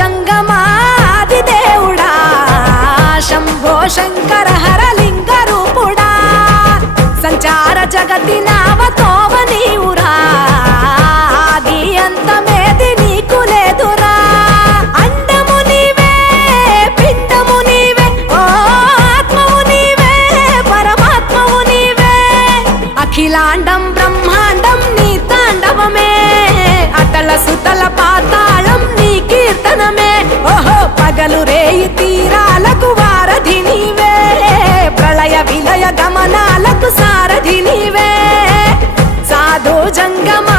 జంగమాది దేవుడా శంభో శంకర హరలింగ రూపుడా సంచార జగతి నావతోవ నీవురా ఆది అంతమేది నీకు లేదురా అండము నీవే పిండము నీవే ఓ ఆత్మవు నీవే పరమాత్మవు నీవే అఖిలాండం బ్రహ్మాండం నీ తాండవమే అతల సుతల పాతాళం నీ కీర్తనమే ఓహో పగలు రేయి తీరాలకు వారధి నీవే ప్రళయ విలయ గమనాలకు సారథి నీవే సాధు జంగమా